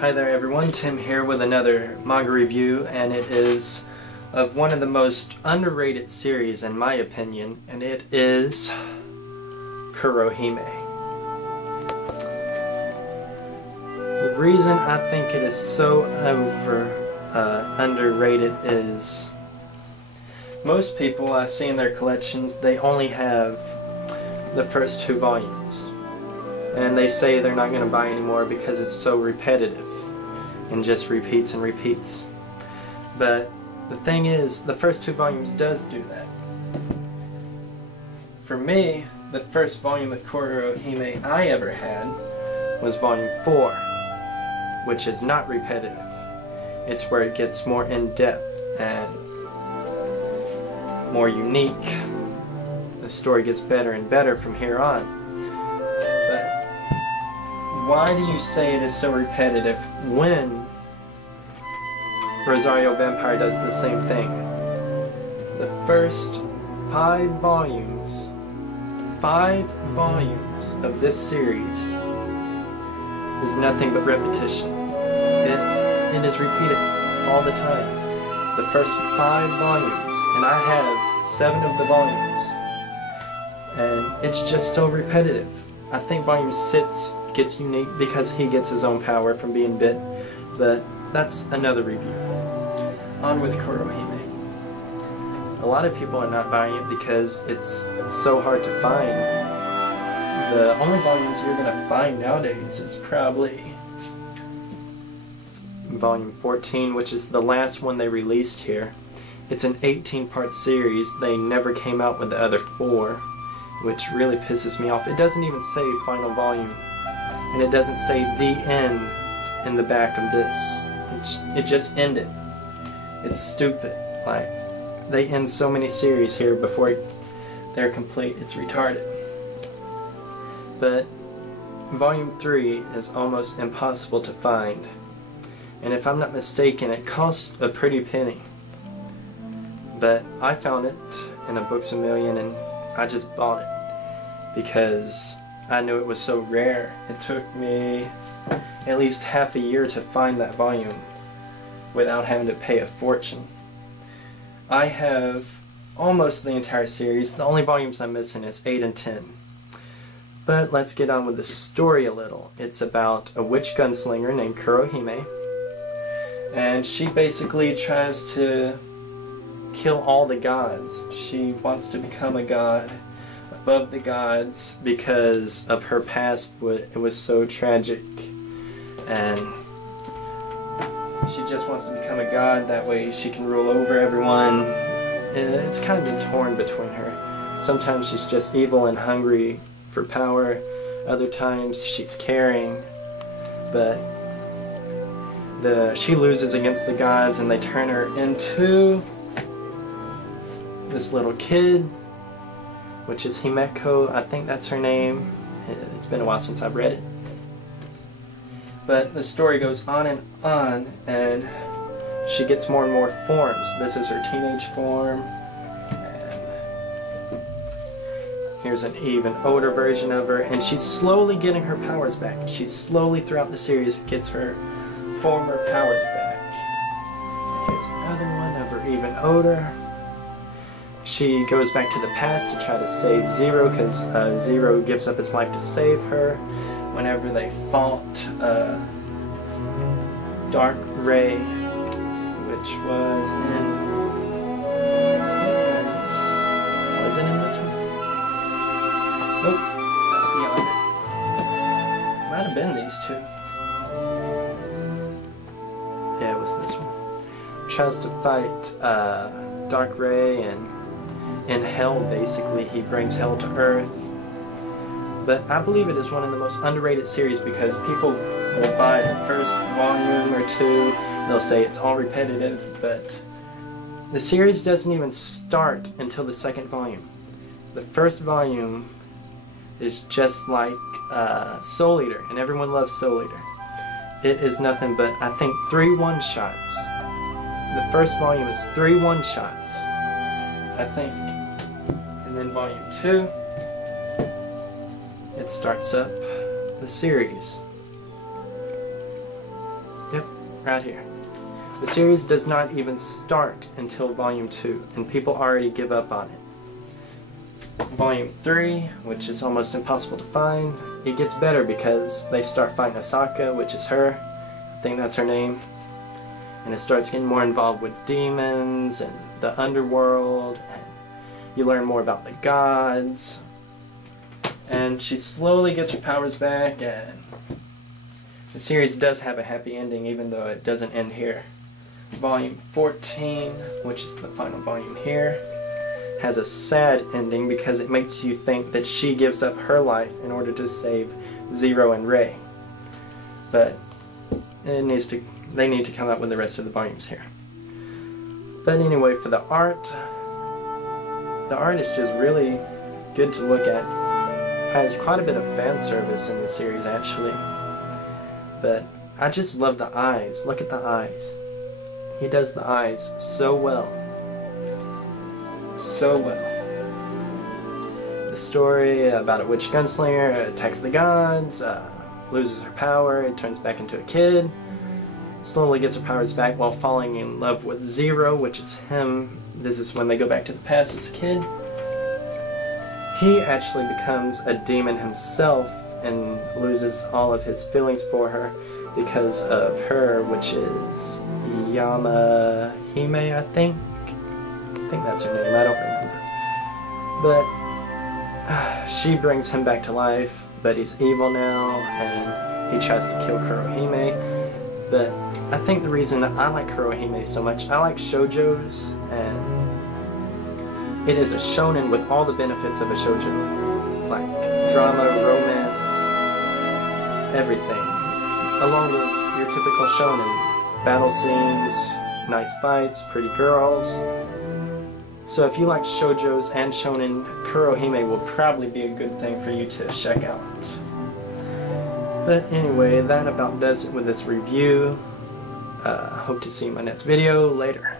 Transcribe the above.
Hi there everyone, Tim here with another manga review, and it is of one of the most underrated series in my opinion, and it is Kurohime. The reason I think it is so underrated is most people I see in their collections, they only have the first 2 volumes. And they say they're not going to buy anymore because it's so repetitive and just repeats and repeats. But the thing is, the first 2 volumes does do that. For me, the first volume of Kurohime I ever had was volume 4, which is not repetitive. It's where it gets more in-depth and more unique. The story gets better and better from here on. Why do you say it is so repetitive when Rosario Vampire does the same thing? The first 5 volumes of this series is nothing but repetition. It is repeated all the time. The first 5 volumes, and I have 7 of the volumes, and it's just so repetitive. I think volume 6 gets unique because he gets his own power from being bit, but that's another review. On with Kurohime. A lot of people are not buying it because it's so hard to find. The only volumes you're going to find nowadays is probably volume 14, which is the last one they released here. It's an 18-part series. They never came out with the other 4, which really pisses me off. It doesn't even say final volume. And it doesn't say the end in the back of this. It just ended. It's stupid. Like, they end so many series here before they're complete. It's retarded. But volume 3 is almost impossible to find. And if I'm not mistaken, it costs a pretty penny. But I found it in a Books A Million and I just bought it because I knew it was so rare. It took me at least half a year to find that volume without having to pay a fortune. I have almost the entire series. The only volumes I'm missing is 8 and 10. But let's get on with the story a little. It's about a witch gunslinger named Kurohime, and she basically tries to kill all the gods. She wants to become a god above the gods because of her past. It was so tragic, and she just wants to become a god, that way she can rule over everyone. It's kind of been torn between her. Sometimes she's just evil and hungry for power, other times she's caring, but she loses against the gods and they turn her into this little kid, which is Himeko. I think that's her name. It's been a while since I've read it. But the story goes on, and she gets more and more forms. This is her teenage form, and here's an even older version of her, and she's slowly getting her powers back. She slowly, throughout the series, gets her former powers back. Here's another one of her even older. She goes back to the past to try to save Zero, because Zero gives up his life to save her whenever they fought Dark Ray, which was in... Was it in this one? Nope, that's beyond it. Might have been these 2. Yeah, it was this one. Tries to fight Dark Ray, and in hell, basically, he brings hell to Earth. But I believe it is one of the most underrated series because people will buy the first volume or 2, they'll say it's all repetitive, but the series doesn't even start until the 2nd volume. The first volume is just like Soul Eater, and everyone loves Soul Eater. It is nothing but, I think, 3 one-shots. The first volume is 3 one-shots, I think. And then volume 2, it starts up the series. right here. The series does not even start until Volume 2, and people already give up on it. Volume 3, which is almost impossible to find, it gets better because they start fighting Asaka, which is her. I think that's her name. And it starts getting more involved with demons and the underworld, and you learn more about the gods. And she slowly gets her powers back, and the series does have a happy ending, even though it doesn't end here. Volume 14, which is the final volume here, has a sad ending because it makes you think that she gives up her life in order to save Zero and Rei. But they need to come out with the rest of the volumes here. But anyway, for the art is just really good to look at. Has quite a bit of fan service in the series, actually. But I just love the eyes. Look at the eyes. He does the eyes so well. So well. The story about a witch gunslinger attacks the gods, loses her power, it turns back into a kid, slowly gets her powers back while falling in love with Zero, which is him. This is when they go back to the past as a kid. He actually becomes a demon himself and loses all of his feelings for her because of her, which is Yamahime, I think. I think that's her name, I don't remember. But she brings him back to life, but he's evil now, and he tries to kill Kurohime. But I think the reason I like Kurohime so much, I like shoujos, and it is a shonen with all the benefits of a shoujo, like drama, romance, everything, along with your typical shonen, battle scenes, nice fights, pretty girls. So if you like shoujos and shonen, Kurohime will probably be a good thing for you to check out. But anyway, that about does it with this review. Hope to see you in my next video. Later.